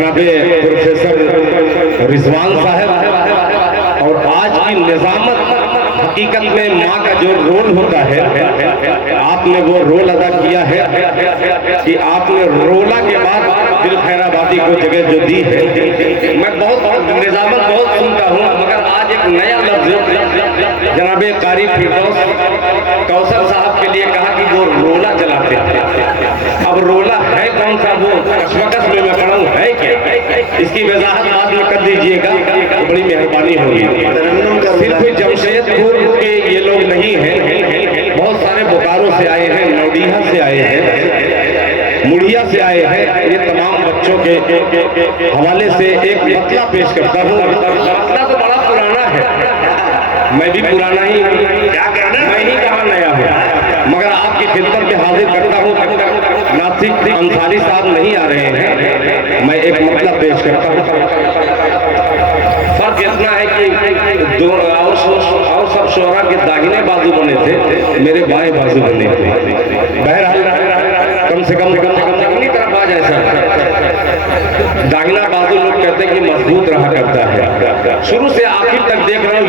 जनाबे प्रोफेसर रिजवान साहब, और आज की निजामत हकीकत में माँ का जो रोल होता है, आपने वो रोल अदा किया है कि आपने रोला के बाद दिल खैराबादी को जगह जो दी है। मैं बहुत निजामत बहुत सुनता हूँ, मगर आज एक नया लफ्ज जनाबे कारी फिरदौस कौसर साहब के लिए कहा कि वो रोला चलाते हैं। अब रोला है कौन सा, वो कशमकश में मैं पढ़ा हूँ है क्या, इसकी वजाहत बाद में कर दीजिएगा तो बड़ी मेहरबानी होगी। सिर्फ जमशेदपुर के ये लोग नहीं हैं, बहुत सारे बोकारो से आए हैं, नौडीहा से आए हैं, मुड़िया से आए हैं। ये तमाम बच्चों के हवाले से एक मतला पेश करता हूँ। मतला तो बड़ा पुराना है, मैं भी पुराना ही, मैं ही कहाँ नया हूँ, मगर आपकी खिदमत में हाजिर करता हूँ। नासिक अंसारी साहब नहीं आ रहे हैं, मैं एक मतला पेश करता हूँ। फर्क इतना है कि दो और सब शोहरा के दाहिने बाजू बने थे, मेरे बाएं बाजू बने थे। बहरहाल कम से कम अपनी तरफ आ जाए सर। दाहिना बाजू लोग कहते हैं कि मजबूत रहा करता है। शुरू से आखिर तक देख रहा हूँ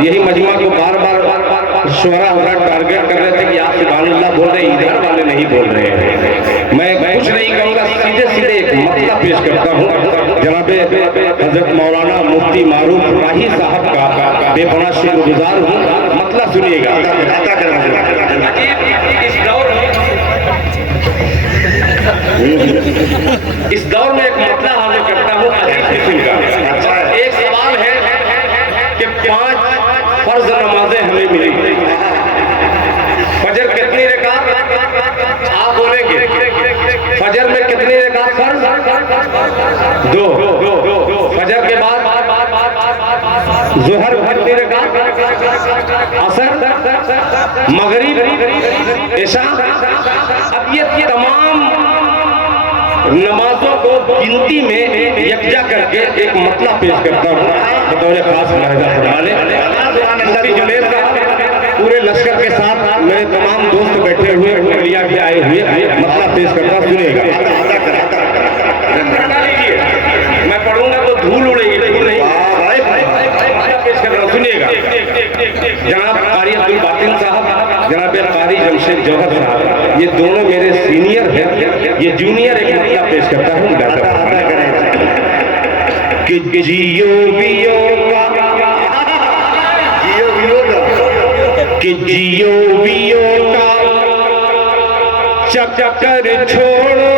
यही मजमा को बार बार शोहरा हमारा टारगेट कर रहे थे कि आप सुभानुल्लाह बोल रहे हैं, इधर वाले नहीं बोल रहे हैं। मैं कुछ नहीं कहूँगा, सीधे सीधे एक मतला पेश करता हूँ। जनाबे हजरत मौलाना मुफ्ती मारूफ राही साहब का बेपनाह शुक्रगुजार हूँ। मतला सुनिएगा। इस दौर में एक मतला हाजिर करता हूँ किस्म का। एक सवाल है कि 5 फर्ज नमाजें हमें मिली, फजर कितनी रकात आप बोलेंगे, फजर में कितनी रकात फर्ज? 2। फजर के बाद जोहर कितनी रकात, असर, मगरिब, इशा। अब ये तमाम नमाजों को गिनती में यकजा करके एक मतला पेश करता हूँ बतौर खास मुलाहिजा फरमाने। मुफ्ती जुनैद साहब पूरे लश्कर के साथ मेरे तमाम दोस्त बैठे हुए, उंगलियां भी आए हुए, मतला पेश करता सुनेगा। मैं पढ़ूंगा तो धूल उड़ेगी, धूल नहीं, पेश कर रहा हूँ सुनिएगा। जनाब कारी अब्दुल बातिन साहब, जनाब कारी जमशेद जौहर साहब, ये दोनों मेरे सीनियर हैं, ये जूनियर एक मतला पेश करता हूँ। कि जियो बियो कि जियो बियो का चक्कर छोड़ो,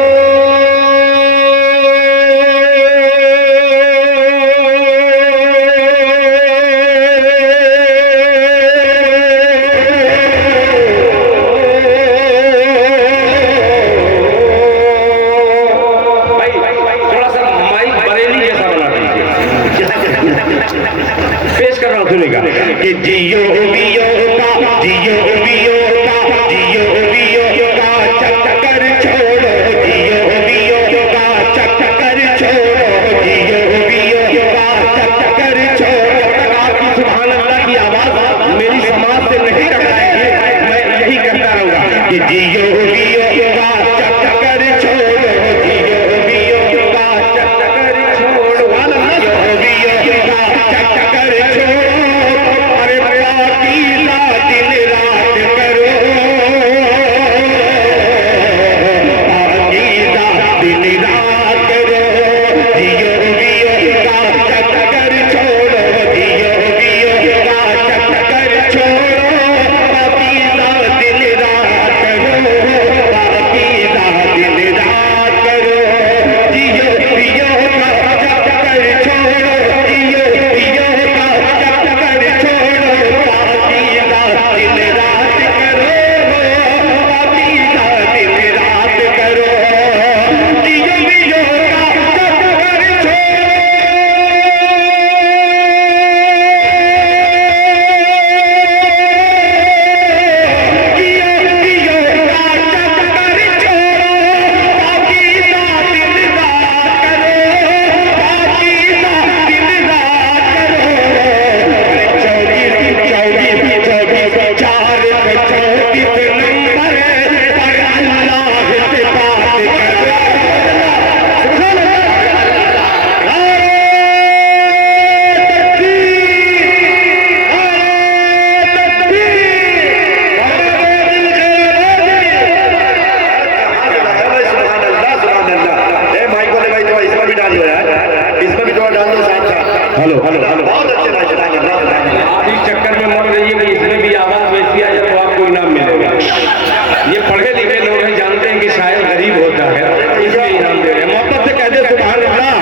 कि जियो बियो का, जियो बियो का, जियो बियो का चक्कर छोड़ो, जियो बियो का चक्कर छोड़ो, जियो बियो का चक्कर छोड़ो। आपकी सुभान अल्लाह की आवाज मेरी समाज से नहीं टकराएगी, मैं यही कहता रहूंगा कि जियो बियो का चक्कर छोड़ो, जियो बियो का चक्कर छोड़ो, जियो बियो का चक्कर छोड़ो। नसीब होता है, इसलिए इनाम दे रहे हैं। मोहब्बत से कहते सुभान अल्लाह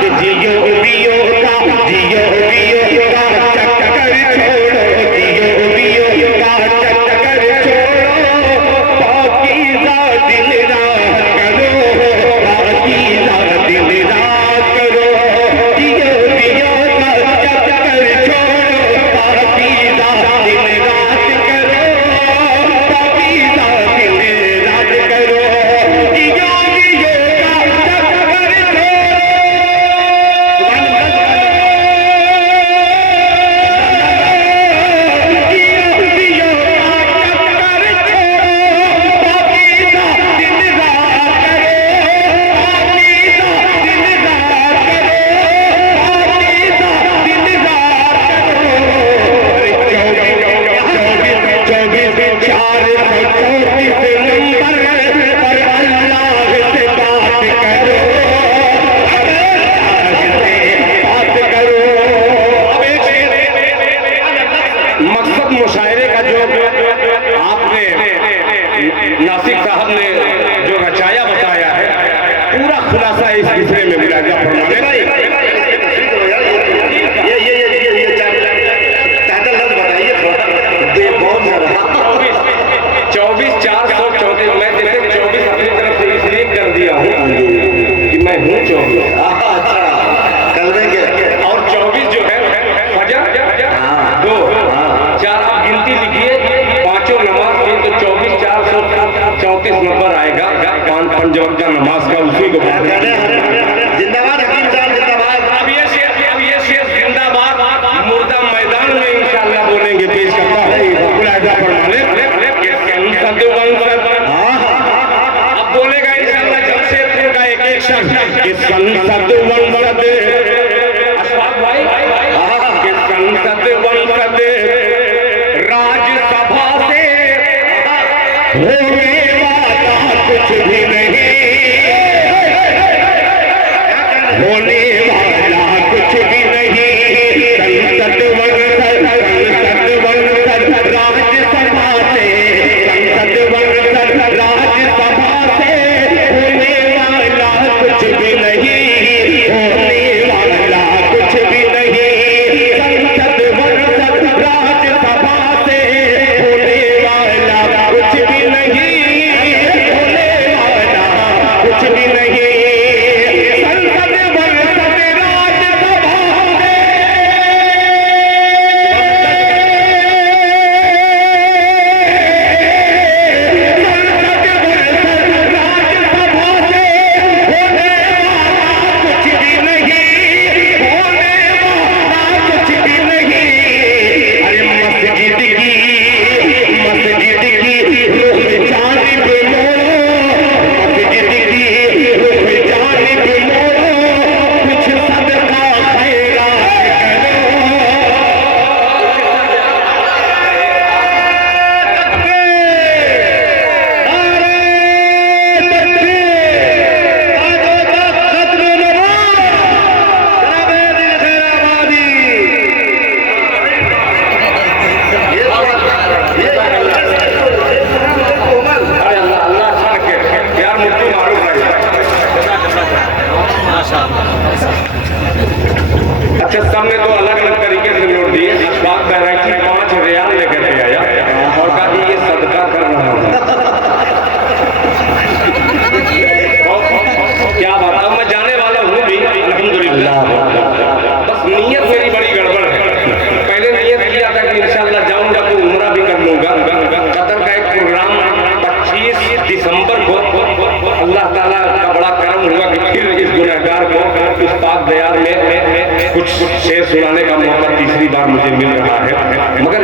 कि जियो बियो का जियो बियो का चक्कर छोड़ो, जियो बियो का चक्कर छोड़ो, पाकीज़ा दिन रात करो, पाकीज़ा दिन रात करो, जियो बियो का चक्कर छोड़ो, पाकीज़ा दिन रात करो, पाकीज़ा दिन रात करो, जियो बियो का चक्कर छोड़ो। मकसद मुशायरे का जो आपने नासिक साहब ने जो रचाया बताया है, पूरा खुलासा इस हिस्से में मिला। क्या फरमाने भाई? बताइए 24,434। मैं जैसे 24 अपनी तरफ से इसलिए कर दिया हूँ कि मैं हूँ 24। अच्छा कल में क्या और 24 जो है फजर 2 4 आप गिनती लिखिए, पांचों नमाज की तो 24,434 नंबर आएगा। पांच वक्त का नमाज का उसी को जिंदाबाद हकीम साहब जिंदाबाद। अब ये शेर जिंदाबाद मुर्दा मैदान में इंशाल्लाह बोलेंगे, पेश करता है मुलाहिजा फरमाने। अब बोलेगा इंशाल्लाह जमशेदपुर का एक एक शख्स कि संसद वंसद अशफाक भाई कि संसद वंसद राज्यसभा से होने वाला कुछ भी नहीं, होने वाला कुछ भी नहीं। संसद वंसद राज्यसभा से, संसद वंसद राज्यसभा से होने वाला कुछ भी नहीं, होने वाला कुछ भी नहीं। संसद वंसद राज्यसभा से होने वाला कुछ भी नहीं, होने वाला कुछ भी नहीं। संसद वंसद राज्यसभा से अच्छा, सबने तो अलग अलग तरीके से नोट दिए। अशफाक बैरागी 5 रियाल लेकर के आया और कहा कि ये सदका कर रहा हूँ। क्या बात, अब मैं जाने वाला हूँ भी अल्हम्दुलिल्लाह। बस नीयत मेरी बड़ी गड़बड़ है। पहले नियत किया था कि इंशाल्लाह जाऊंगा तो उम्रा भी कर लूंगा। कतर का एक प्रोग्राम 25 दिसंबर को अल्लाह ताला का बड़ा करम हुआ कि फिर इस गुनहगार को इस पाक दयाल में कुछ शेर सुनाने का मौका तीसरी बार मुझे मिल रहा है। मगर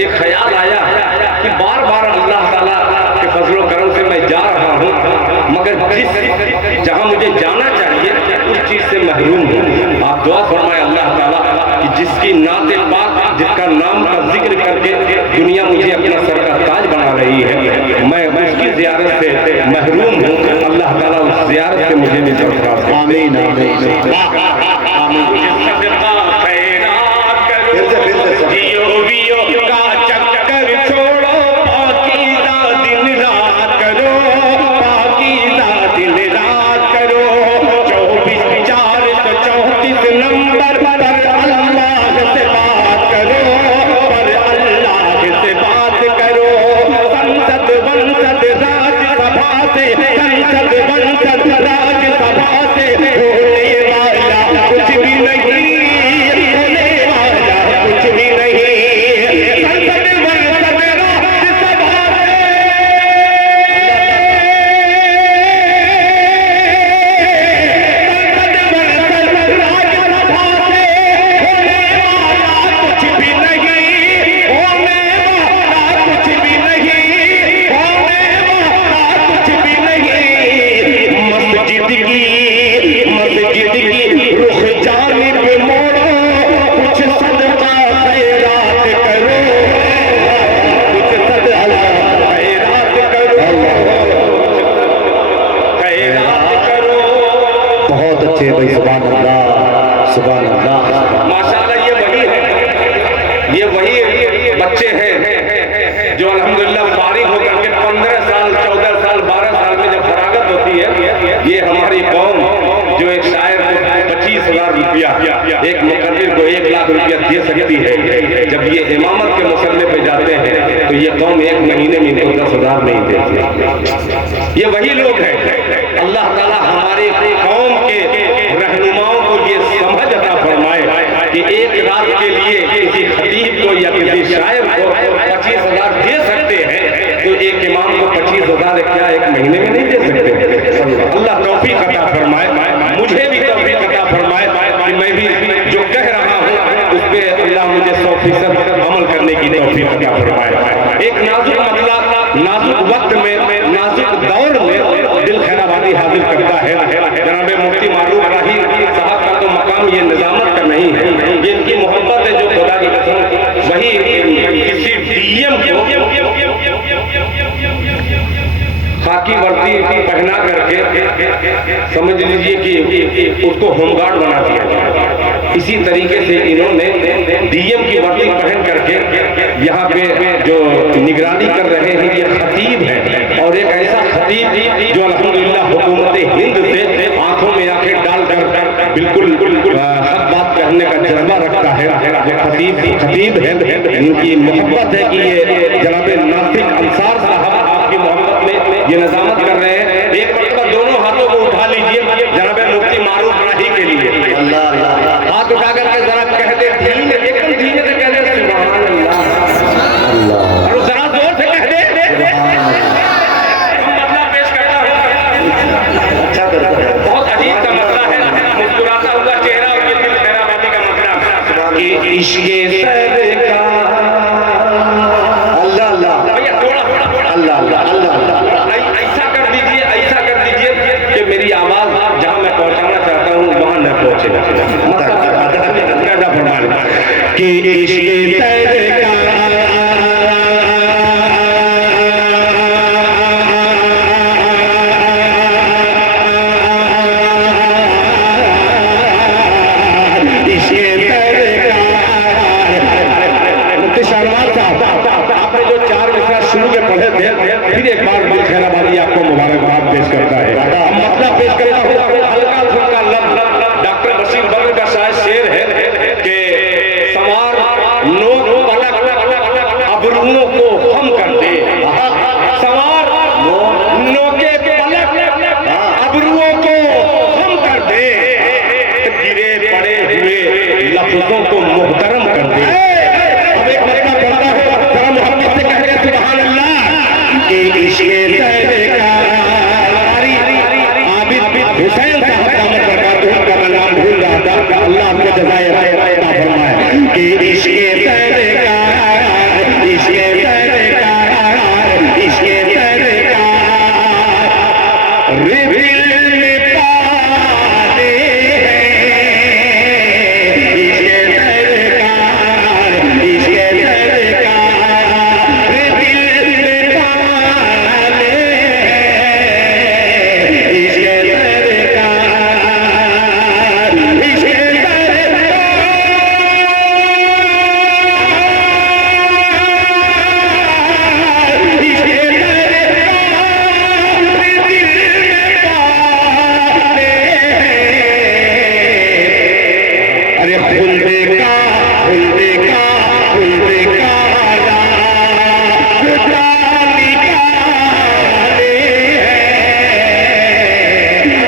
एक ख्याल आया कि बार बार अल्लाह ताला के फजलो करम से मैं जा रहा हूँ, मगर जिस जहाँ मुझे जाना चाहिए उस चीज से महरूम हूँ। आप दुआ फरमाए अल्लाह ताला कि जिसकी नाते पाक, जिसका नाम का जिक्र करके दुनिया मुझे अपना सर का ताज बना रही है, मैं उसकी जियारत से महरूम हूँ। अल्लाह ताला उस जियारत से मुझे भी सरफराज करे। आमीन आमीन जियो बियो का चक्कर छोड़ो, पाकीज़ा दिन रात करो, पाकीज़ा पहुंचे भाई। सुभान अल्लाह, सुभान अल्लाह। माशाल्लाह ये वही बच्चे हैं जो अल्हम्दुलिल्लाह फारिग होकर के 15 साल 14 साल 12 साल में जब फरागत होती है, ये हमारी कौम जो एक शायर को 25,000 रुपया, एक मुकर्रिर को 1 लाख रुपया दे सकती है, जब ये इमामत के मसले पे जाते हैं तो ये कौम 1 महीने में इनको 10,000 नहीं देती। ये वही लोग हैं। अल्लाह ताला हमारे कौम के रहनुमाओं को ये समझ अता फरमाए कि एक रात के लिए किसी खतीब को या किसी शायर को 25,000 दे सकते हैं, तो एक इमाम को 25,000 क्या 1 महीने में नहीं दे सकते। अल्लाह तौफीक अता फरमाए, मुझे भी तौफीक अता फरमाए कि मैं भी जो कह रहा हूँ उस पर अल्लाह मुझे 100% अमल करने की तौफीक अता फरमाए। एक नाजुक मतला, नाजुक वक्त में, नाजुक दौर में दिल खैराबादी हाजिर करता है। जनाब मुफ्ती मारूफ राही साहब का तो मकाम ये निजामत का नहीं है, ये इनकी मोहब्बत है जो खुदा की कसम वही किसी डीएम को खाकी वर्दी पहना करके समझ लीजिए कि उसको होमगार्ड बना दिया जाए। इसी तरीके से इन्होंने डीएम की वर्दी पहन करके यहाँ पे जो निगरानी कर रहे हैं ये खतीब है, और एक ऐसा खतीब जो अल्हम्दुलिल्लाह हुकूमत हिंद से आंखों में आंखें डालकर बिल्कुल हक बात करने का जज्बा रखता है। ये खतीब है, इनकी मोहब्बत है कि ये जनाब नासिक अंसार साहब आपकी मोहब्बत में ये निजामत कर रहे हैं। एक मरतबा दोनों हाथों को उठा लीजिए जनाब मुफ्ती मारूफ राही के लिए। अल्लाह अल्लाह। हाथ उठा करके जरा कह दे, धीरे एकदम धीरे से कह दे सुभान अल्लाह, अल्लाह। और जरा जोर से कह दे। हम मसला पेश करता हूँ, अच्छा करता है। बहुत अजीब सा मसला है, मुस्कुराता हुआ चेहरा और ये दिल खैराबादी का मसला कि इश्क़े सरकार। अल्लाह अल्लाह भैया थोड़ा अल्लाह अल्लाह अल्लाह। ऐसा कर दीजिए कि मेरी आवाज जहां मैं पहुंचाना चाहता हूं वहां न पहुंचे। कि इश्क़े सरकार आपने जो 4 मिसरा शुरू में पढ़े थे, फिर एक बार दिल खैराबादी आपको मुबारकबाद पेश करता है। हम मतलब पेश करता हूँ हल्का फुल्का लफ्ज़ डॉक्टर बशीर बद्र का शायद शेर है कि सवार नोक पलक अबरुओं को हम कर दे, सवार नोके पलक अबरुओं को हम कर दे, गिरे पड़े हुए लफ्जों को मुहतरम कर दे। अब एक मरतबा पढ़ता है, जरा मोहब्बत से कहेंगे सुभान अल्लाह कि इश्क़े सरकार। आबिद हुसैन साहब का मतलब उनका नाम भूल रहा था, अल्लाह आपको जज़ाए अता फरमाए कि इश्क़े सरकार, इश्क़े सरकार, इश्क़े सरकार रे दिल में पाते हैं, इश्क़े सरकार, इश्क़े सरकार रे दिल में पाते हैं, इश्क़े सरकार, इश्क़े अरे खुल्दे का खुदा निकाले हैं,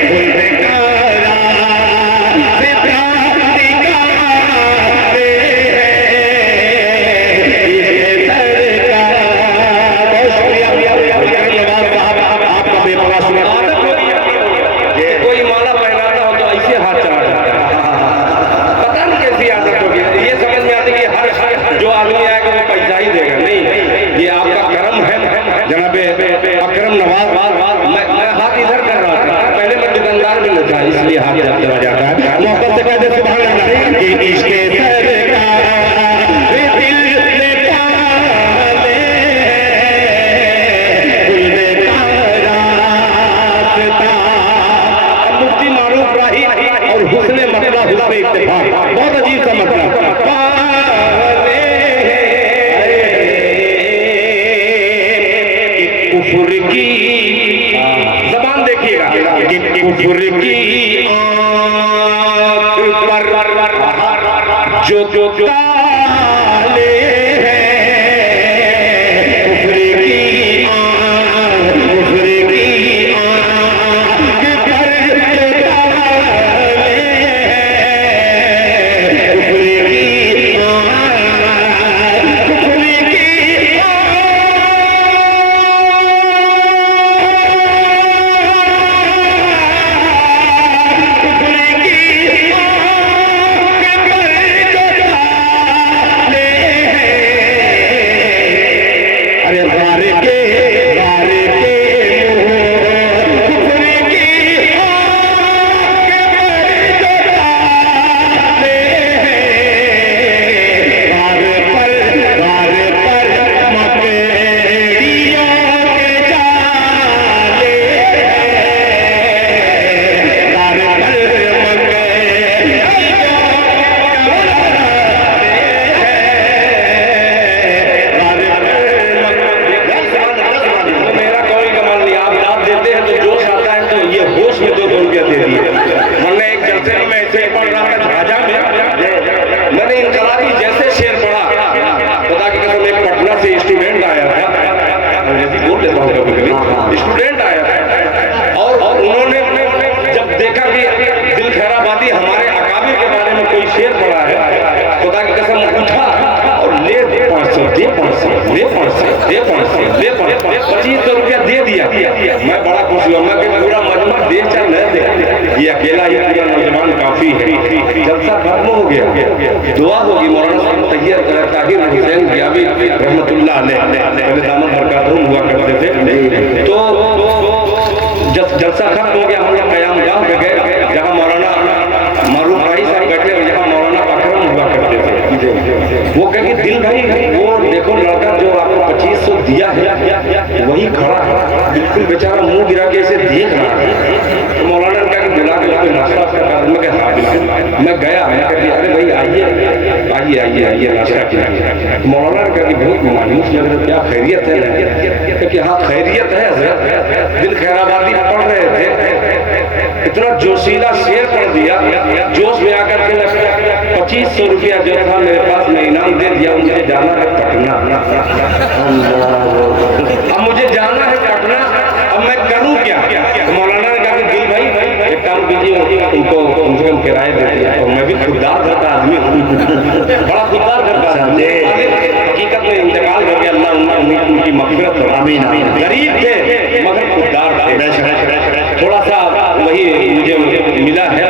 खुल्दे का खुदा निकाले हैं, ये सरकार। बहुत शुक्रिया नवाज साहब, आपका बेपरवाह सुना। आदत होती है कोई माला पहनाता हो तो ऐसे हाथ चला जाता है, पता नहीं कैसी आदत होगी। ये समझ में आती है कि हर जो आदमी आएगा वो पैसा ही देगा, नहीं, ये आपका करम है जनाब अकरम नवाज। मैं हाथ इधर कर रहा था, पहले मैं दुकानदार में न था, इसलिए हाथ चला जाता है। मोहब्बत से कहते सुभान अल्लाह कि इश्क़े सरकार रे दिल में पाले, खुल्दे का रास्ता। मुफ्ती मारूफ राही हुस्न इत्तेफाक, बहुत अजीब सा मतलब। कुफर की जबान देखिएगा कि कुफर की आंख पर जो जो ताले हैं, कुफर की आंख, कुफर की आंख पर जो ताले हैं, कुफर की आंख, कुफर की स्टूडेंट आया था और उन्होंने जब देखा कि दिल खैराबादी हमारे अकाबिर के बारे में कोई शेर पढ़ा है, खुदा की कसम उठा और ले 500 दे 500 ले 500 दे 500 ले 2500 रुपया दे दिया। मैं बड़ा खुश हुआ, मैं कि पूरा मजमा दे चाहे न दे, ये अकेला ही पूरा नौजवान काफी है। जलसा खत्म हो गया, दुआ होगी मौलाना साहब तैयार कर ताहिर हुसैन गियाबी रहमतुल्लाह अलैह दामन बरकातहू हुआ करते थे। तो जब जलसा खत्म हो गया, हम लोग कयामगाह पे गए जहाँ मौलाना मारूफ भाई साहब बैठे और यहाँ मौलाना अकरम हुआ करते थे। वो कहेंगे दिल भाई वो देखो लड़का जो आपको 2500 दिया है वही खड़ा है, बिल्कुल बेचारा मुंह गिरा के इसे देख रहा है। तो मौलाना ने कहा कि बुला के उसको नाश्ता करा। मैं कहा हाँ बिल्कुल। मैं गया, मैं कहती अरे भाई आइए आइए आइए आइए नाश्ता किया। मौलाना ने कहा कि बहुत मायूस लग रहा, क्या खैरियत है? कि हाँ खैरियत है हज़रत, दिल खैराबादी पढ़ रहे थे, इतना जोशीला शेर पढ़ दिया, जोश में आकर के 2500 रुपया जो था मेरे पास में इनाम दे दिया। मुझे जाना है पटना, अब मुझे जाना है पटना, अब मैं करूं क्या? मौलाना ने कहा कि दिल भाई एक काम कीजिए, उनको कम से कम किराए दे दिया। और मैं भी खुददार घर का आदमी हूँ, बड़ा खुददार घर का आदमी, हकीकत में इंतकाल हो गया, अल्लाह उनकी मग़फ़िरत करे। आमीन आमीन। गरीब थे मगर खुददार थे, थोड़ा सा वही मुझे मिला है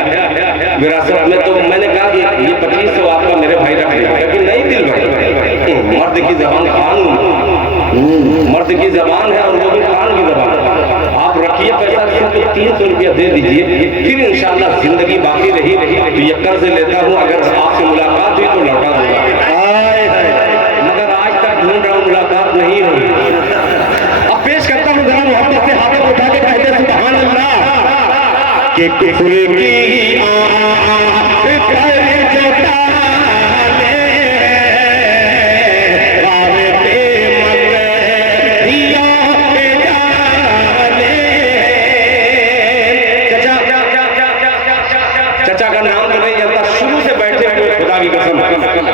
विरासत में। तो मैंने कहा कि ये 2500 आपका मेरे भाई रख लिया, लेकिन नहीं दिल भाई, मर्द की जबान खान, मर्द की जबान है और वो भी खान की जबान। आप रखिए पैसा, तो 300 रुपया दे दीजिए, फिर इंशाल्लाह जिंदगी बाकी रही तो यक्कर से लेता हूँ, अगर आपसे मुलाकात हुई तो लौटा दूंगा। मगर आज तक ढूंढ रहा हूँ, मुलाकात नहीं हुई। अब पेश करता हूँ जरा मोहब्बत से हाथों उठा के कहते सुभान अल्लाह के कुफर की आंख पर जो ताले वारे पे मगरियों के जाले। चाचा का नाम तो नहीं जानता, शुरू से बैठे हुए खुदा की कसम।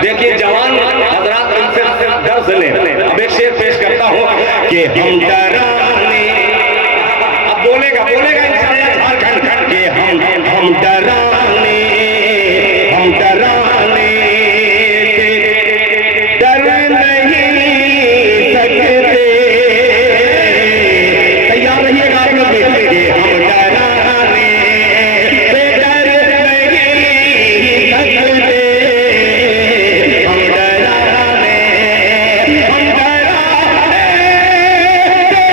देखिए जवान हजरात इनसे दर्द लें। अब एक शेर पेश करता हूँ कि हम डराने, अब बोलेगा बोलेगा इंशाअल्लाह झारखंड के हम डराने, हम डराने से डर नहीं सकते। तैयार रहिएगा आप लोग के हम डराने से डर नहीं सकते। हम डराने से डर नहीं सकते।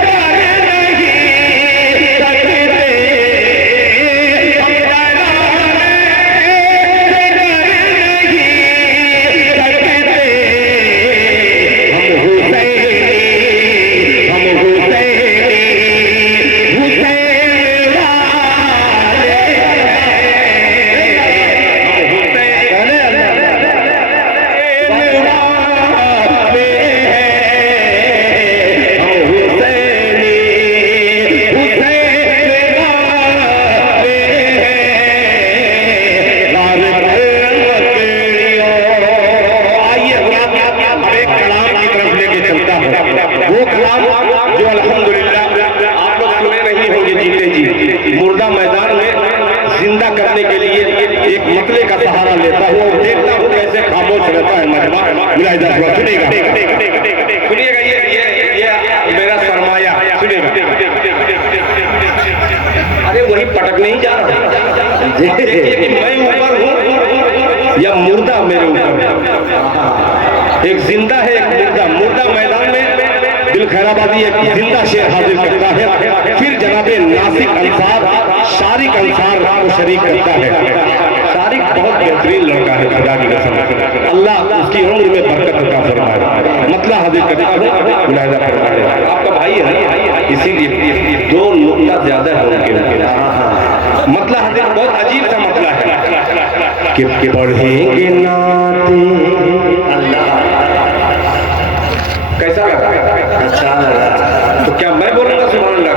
जिंदा करने के लिए एक मतले का सहारा लेता हूँ और देखता हूँ कैसे खामोश रहता है मजमा। मुलाहिजा हुआ, सुनिएगा सुनिएगा, ये मेरा सरमाया, सुनिएगा। अरे वही पटक नहीं जा रहा, देखिए कि मैं ऊपर हूँ या मुर्दा मेरे ऊपर। एक जिंदा है एक मुर्दा, मुर्दा मैदान में दिल खैराबादी एक जिंदा शेर हाजिर करता है, फिर जनाबे नासिक अंसार शारिक अंसार को शरीक करता है। शारिक बहुत बेहतरीन लड़का है, खुदा की कसम, अल्लाह उसकी उम्र में बरकत अता फरमाए। मतला हाजिर करता हूँ, मुलाहिजा फरमाए। आपका भाई है इसीलिए दो नुक्ता ज्यादा है उनके। मतला हाजिर बहुत अजीब सा मतला है कि पढ़ेंगे नाते। कैसा लगा? अच्छा लगा। तो क्या मैं बोलूंगा सुभान अल्लाह?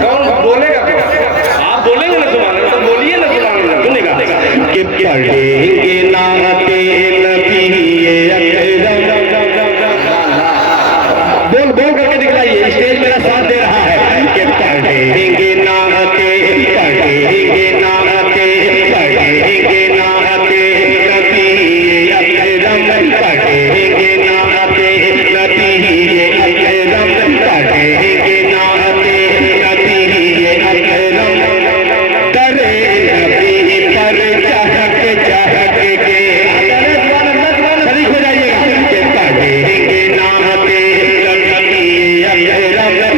कौन बोलेगा? आप बोलेंगे ना सुभान अल्लाह, तो बोलिए ना सुभान अल्लाह। सुनेगा कि पढ़ेंगे नाते नबी अकरम, बोल बोल करके दिखलाइए, स्टेज मेरा साथ दे रहा है कि पढ़ेंगे नाते, पढ़ेंगे नाते, पढ़ेंगे नाते नबी अकरम, पढ़ेंगे नाते नबी अकरम, पढ़ेंगे नाते नबी अकरम, करे नबी पर चहक चहक के, शरीक हो जाइएगा कि पढ़ेंगे नाते नबी अकरम,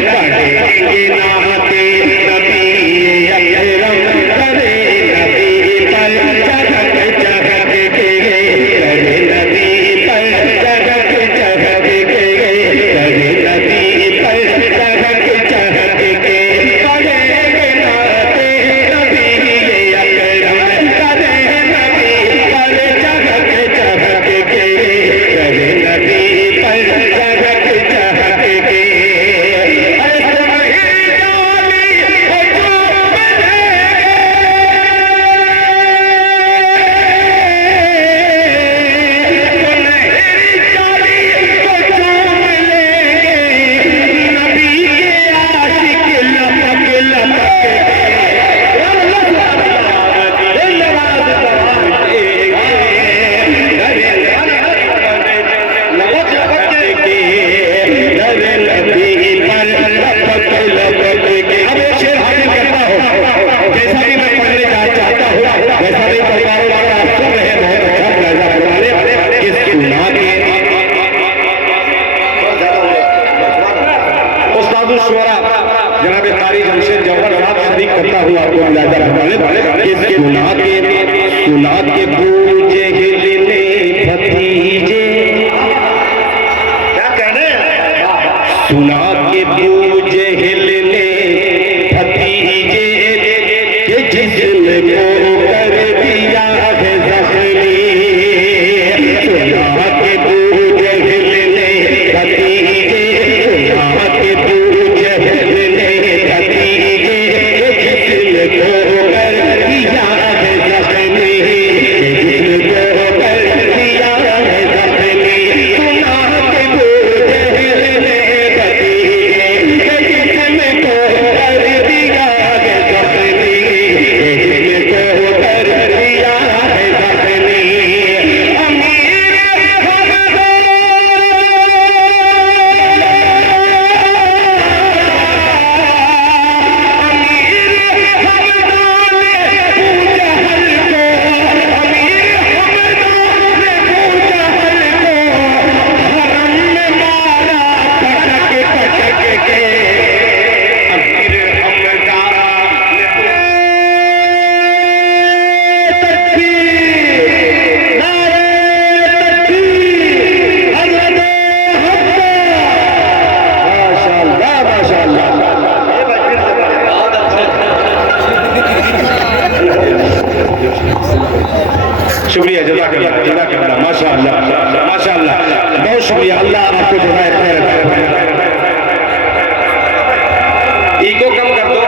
पढ़ेंगे नाते नबी अकरम, करे नबी पर चहक चहक के, करे नबी पर चहक चहक के, करे नबी पर चहक चहक के, पढ़ेंगे नाते नबी अकरम, करे नबी पर चहक चहक के, करे नबी पर चहक चहक के। ऐसे वही डाली वो चूम जनाब कारी जमशेद जौहर साहब शरीक करता हुआ आपको मुलाहिजा फरमाने कि सुना के गूंजे हिलने भतीजे, क्या कहने हैं? सुना के गूंजे हिलने भतीजे कि जिस्म को कर दिया है जख्मी, सुना के गूंजे हिलने भतीजे, सुना के गूंजे हिलने भतीजे कि जिस्म को कर दिया है जख्मी, कि जिस्म को कर दिया है जख्मी, सुना के गूंजे हिलने भतीजे कि जिस्म को कर दिया है जख्मी, कि जिस्म को कर दिया है जख्मी। अमीर हमदा शुक्रिया, जज़ाकल्लाह, माशाअल्लाह माशाअल्लाह, बहुत शुक्रिया। अल्लाह आपको जज़ाए खैर अता फरमाए। ईगो कम कर दो।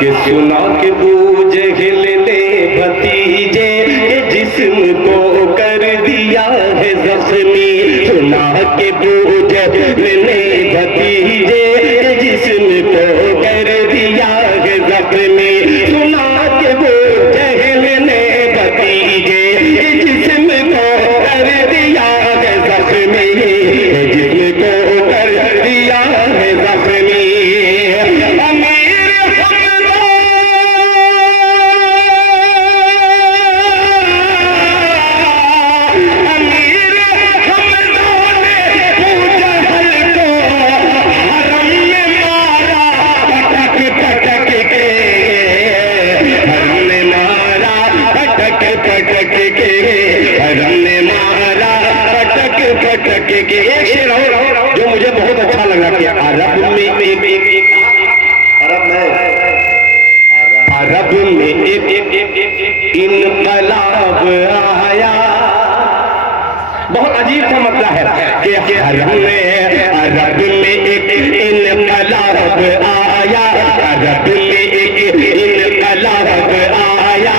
कि सुना के बूझे हिलने भतीजे जिस्म को कर दिया है जख्मी, सुना के पूजे ने भतीजे जिस्म को कर दिया है जख्मी, सुना के पूजे ने भतीजे जिस्म को कर दिया है जख्मी, जिस्म को कर दिया है जख्मी। जो मुझे बहुत अच्छा लगा कि अरब में एक इनकलाब आया। बहुत अजीब सा मतलब है कि अरब में एक इनकलाब आया, अरब में एक इनकलाब आया,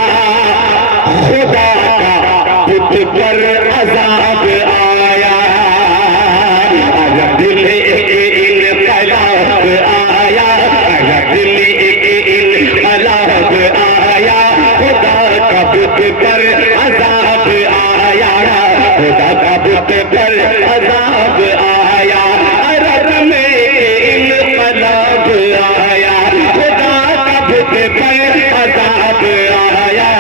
खुदा का पुत पर अजाब आया। अरब में एक इनकलाब आया, अरब में एक इनकलाब आया, खुदा का पुत पर अजाब आया, खुदा का पुत पर अजाब आया। अरब में इनकलाब आया, खुदा का पुत पर अजाब आया,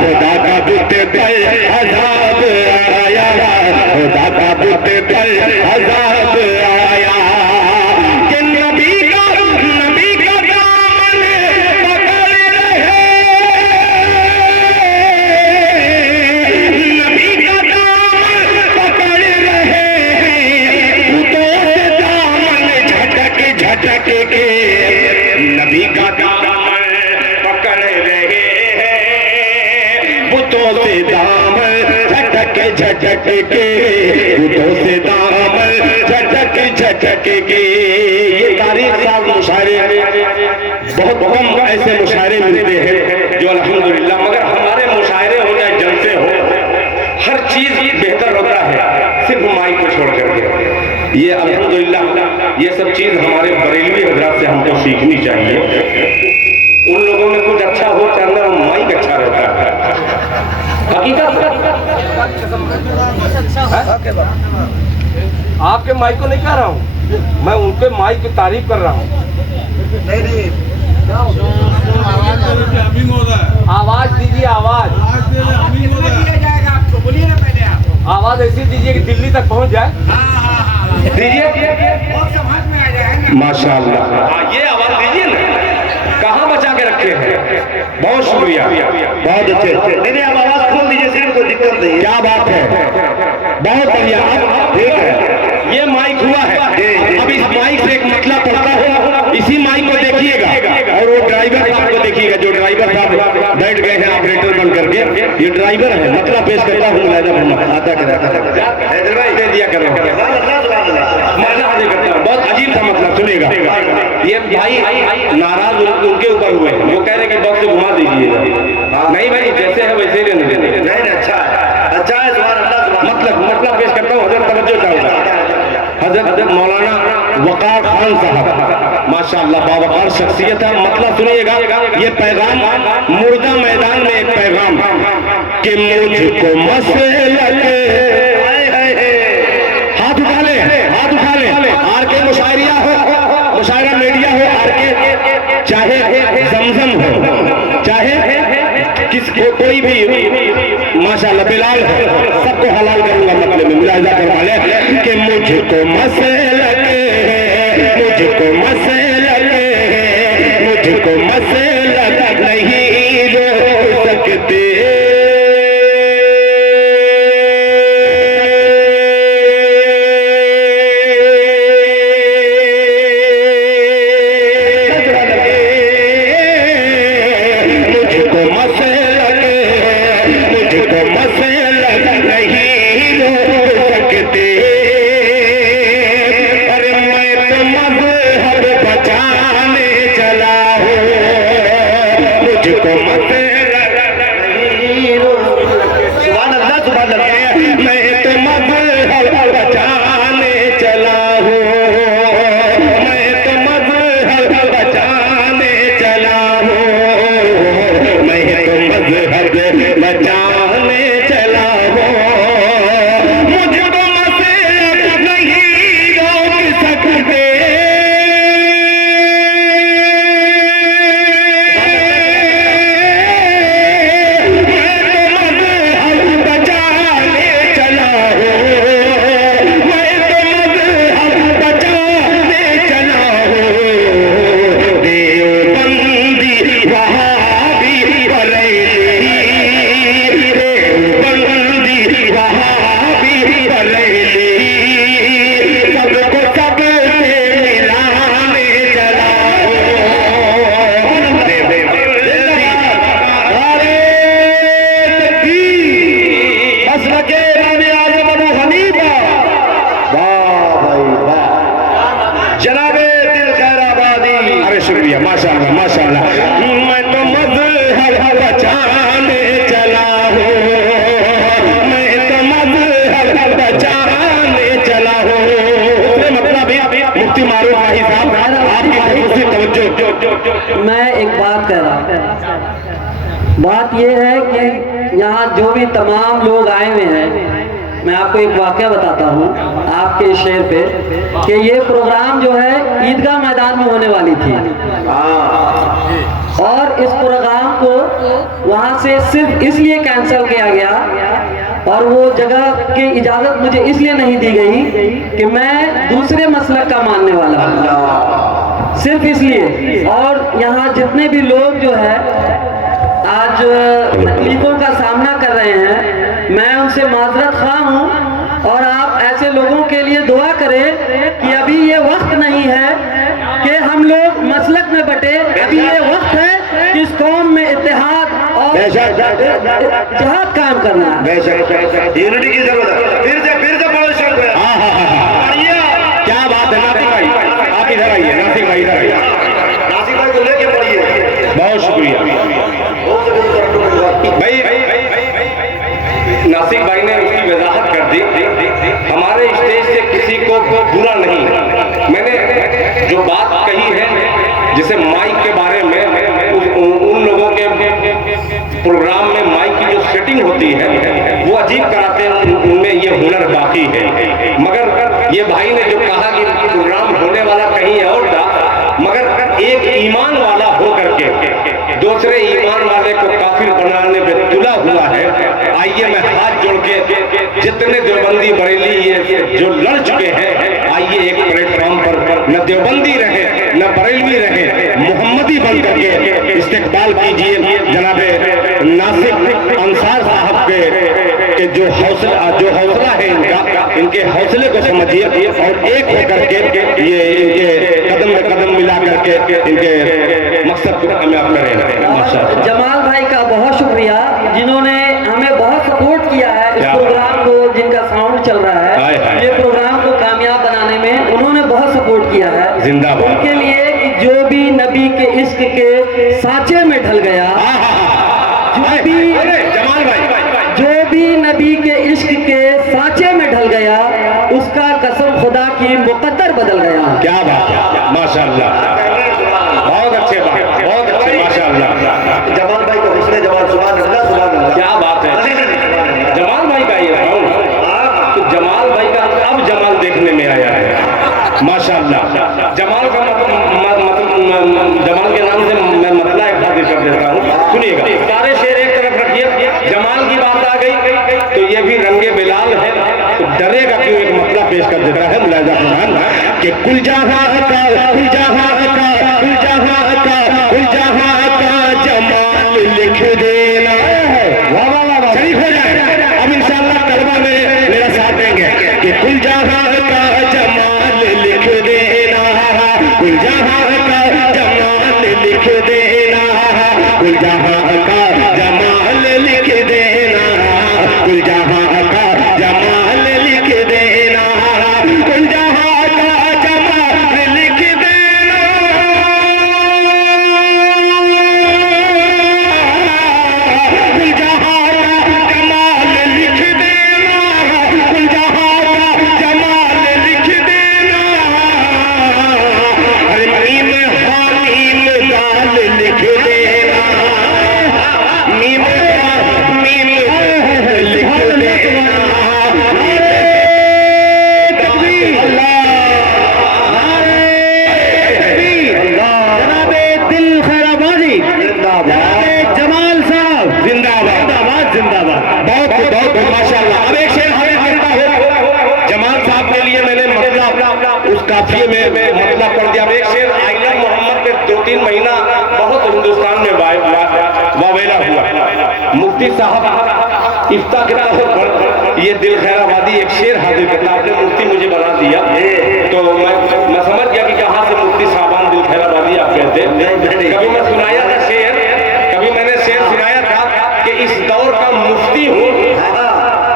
खुदा का पुत पर अजाब आया, खुदा का पुत पर अजाब आया। कि नबी का दामन पकड़ रहे, नबी का दामन पकड़ रहे, पुतों से दामन झटक झटक के, नबी का दामन पकड़ रहे हैं, पुतों से दामन झटक झटक के, पुतों से दामन झटक झटक के। ये तारीख साल मुशायरे, बहुत कम ऐसे मुशायरे मिलते हैं जो अल्हम्दुलिल्लाह, मगर हमारे मुशायरे हो जाए जलसे हो, हर चीज बेहतर होता है सिर्फ माइक को छोड़ करके। ये अल्हम्दुलिल्लाह ये सब चीज हमारे बरेलवी हजरात से हमको सीखनी चाहिए। उन लोगों में कुछ अच्छा हो तो अंदर माइक अच्छा रहता है। हकीकत आपके माइक को नहीं कह रहा हूँ मैं, उनके माइक की तारीफ कर रहा हूँ। आवाज दीजिए, आवाज आवाज ऐसी दीजिए कि दिल्ली तक पहुँच जाए। दीजिए माशाअल्लाह, ये आवाज दीजिए ना, कहाँ बचा के रखे हैं। बहुत शुक्रिया, बहुत अच्छे। नहीं आप आवाज खोल दीजिए, सिर्फ कोई दिक्कत नहीं। क्या बात है, बहुत बढ़िया। ठीक है, ये माइक हुआ है। अब इस माइक से एक मतलब पड़ता है, इसी माइक को देखिएगा और वो ड्राइवर साहब को देखिएगा, जो ड्राइवर साहब बैठ गए हैं ऑपरेटर बन करके। ये ड्राइवर है, मतलब पेश करता हूँ दे दिया करो, बहुत अजीब सा मतलब सुनेगा। ये भाई नाराज उनके ऊपर हुए, वो कह रहे कि बस से घुमा दीजिएगा। नहीं भाई, जैसे है वैसे ही रहने देंगे। नहीं अच्छा है, अच्छा है। मतलब पेश करता हूँ, हजरत तवज्जो चाहूँगा। हजरत मौलाना वकार खान साहब माशाअल्लाह बावकार शख्सियत है। मतलब सुनिएगा, ये पैगाम मुर्दा मैदान में एक पैगाम कि मुझको मसलक, हाथ उठा ले, हाथ उठा ले। आर के मुशायरिया हो, मुशायरा मीडिया हो, आर के, चाहे जमजम हो, चाहे किसको कोई भी माशाअल्लाह बिलाल हो, सबको हलाल करूंगा। मतलब में मुलाहिजा करवा ले कि मुझको मसलक, मुझको मसलक, मुझको मसलक नहीं रोक सकते। मुझको मसलक नहीं रोक मैं एक बात कह रहा हूँ। बात यह है कि यहाँ जो भी तमाम लोग आए हुए हैं, मैं आपको एक वाक़या बताता हूँ आपके शेर पे कि ये प्रोग्राम जो है ईदगाह मैदान में होने वाली थी, और इस प्रोग्राम को वहाँ से सिर्फ इसलिए कैंसिल किया गया और वो जगह की इजाज़त मुझे इसलिए नहीं दी गई कि मैं दूसरे मसलक का मानने वाला हूँ, सिर्फ इसलिए। और यहाँ जितने भी लोग जो है आज तकलीफों का सामना कर रहे हैं, मैं उनसे माजरत खा हूँ, और आप ऐसे लोगों के लिए दुआ करें कि अभी ये वक्त नहीं है कि हम लोग मसलक में बटे। अभी ये वक्त है कि इस कौम में इत्तेहाद और जहाद काम करना है। यूनिटी की जरूरत है। फिर से बड़े शब्द है। क्या बात है नासिक भाई, आप इधर आइए। नासिक भाई इधर आइए। नासिक भाई को लेके पढ़िए। बहुत शुक्रिया भाई। नासिक भाई ने उसकी वजाहत कर दी। हमारे स्टेज से किसी को बुरा नहीं, मैंने जो बात कही है, जैसे माइक के बारे में, उन लोगों के प्रोग्राम में माइक की जो सेटिंग होती है वो अजीब कराते हैं, उनमें ये हुनर बाकी है। मगर ये भाई ने जो कहा कि प्रोग्राम होने वाला कहीं और था, मगर एक ईमान वाला हो करके दूसरे ईमान वाले को काफिर बनाने में तुला हुआ है। आइए मैं हाथ जोड़ के जितने देवबंदी बरेली ये जो लड़ चुके हैं, आइए एक प्लेटफॉर्म पर न देवबंदी रहे न बरेलवी रहे, मोहम्मदी बन करके इस्तेकबाल कीजिए जनाबे नासिक अंसार साहब के जो हौसला है इनके हौसले को समझिए और एक होकर के ये इनके कदम में कदम मिला करके इनके मकसद को कामयाब करें। माशाअल्लाह। जमाल भाई का बहुत शुक्रिया, जिन्होंने हमें बहुत सपोर्ट किया है इस प्रोग्राम को, जिनका साउंड चल रहा है, ये प्रोग्राम को कामयाब बनाने में उन्होंने बहुत सपोर्ट किया है। जिंदाबाद। उनके लिए कि जो भी नबी के इश्क के सांचे में ढल गया, जो भी नबी के इश्क के सांचे में ढल गया, उसका कसम खुदा की मुकद्दर बदल गया। क्या बात है, माशाअल्लाह, बहुत अच्छे बात, बहुत अच्छे, माशाअल्लाह। जमाल भाई को हुस्ने जमाल, सुभान अल्लाह, सुभान अल्लाह। क्या बात है। जमाल भाई का ये तो जमाल भाई का अब जमाल देखने में आया है, माशाअल्लाह। जमाल का जमाल के नाम से मैं मतला एक हाजिर कर देता हूँ, सुनिएगा। सारे शेर एक तरफ रखिए, जमाल की बात आ गई तो ये भी रंगे बिलाल है, तो डरेगा क्यों, एक मतला पेश कर देता है मुलाहिजा फरमान कि कुल जहां का जमाल लिख देना। वाह वाह वाह, शरीफ हो जाए। अब इंशाअल्लाह तलबा में मेरा साथ देंगे कि कुल जहां का जमाल लिख देना, कुल जहां का जमाल लिख देना, कुल जहां का जमाल लिख देना, कुल जहां का जमाल लिख देना, कुल जहां का जमाल लिख देना, कुल जहां का जमाल लिख देना, कुल जहां का जमाल लिख देना। अरे मीम हालीम दाल लिख देना, मीम लिख देना। जनाबे दिल खैराबादी जनाबे जमाल साहब जिंदाबाद जिंदाबाद। बहुत माशाअल्लाह। अब एक शेर हमें करता हो, जमाल साहब के लिए मैंने मतलब उस काफिये में मतलब पढ़ दिया। अब एक शेर आइलम मोहम्मद पे 2-3 महीना बहुत हिंदुस्तान में वावेला हुआ। मुफ्ती साहब इफ्ता के तौर पर ये दिल खैराबादी एक शेर हाजिर करता, आपने मुफ्ती मुझे बना दिया, तो मैं समझ गया कि कहाँ से मुफ्ती साहबान दिल खैराबादी आप कहते हैं। कभी मैं सुनाया था शेर, कभी मैंने शेर सुनाया था कि इस दौर का मुफ्ती हूँ,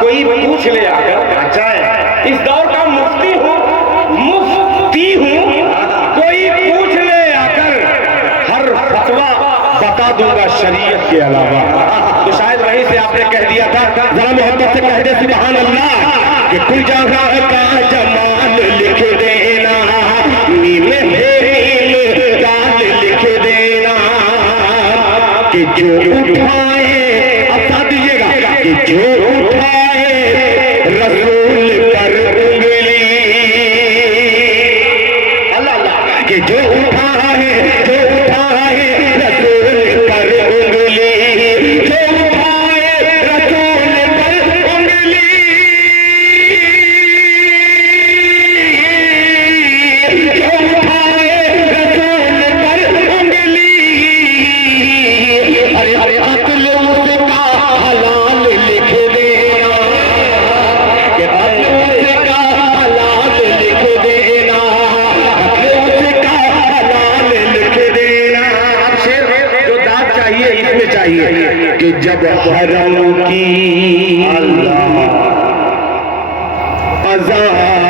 कोई पूछ ले आकर। अच्छा है। इस दौर का मुफ्ती हूँ, कोई पूछ ले आकर, हर फतवा बता दूंगा शरीयत के अलावा। तो शायद वहीं से आपने कह दिया था, जरा मोहब्बत से कह दे सुभान अल्लाह कि कुल जहां का जमाल लिख देना, नीम दाल लिख देना, कि जो उठाए, अब साथ दीजिएगा, कि जो उठाए रसूल पर उंगली, अल्लाह अल्लाह, कि जो उठाए रसूल पर उंगली, जो उठाए रसूल पर उंगली, जो उठाए रसूल पर उंगली, अरे अरे अक्ल उसका हलाल लिख देना, कि अक्ल उसका हलाल लिख देना, अक्ल उसका हलाल लिख देना। अब शेर जो दाद चाहिए इसमें चाहिए कि जब हरम की अल्लाह अज़ान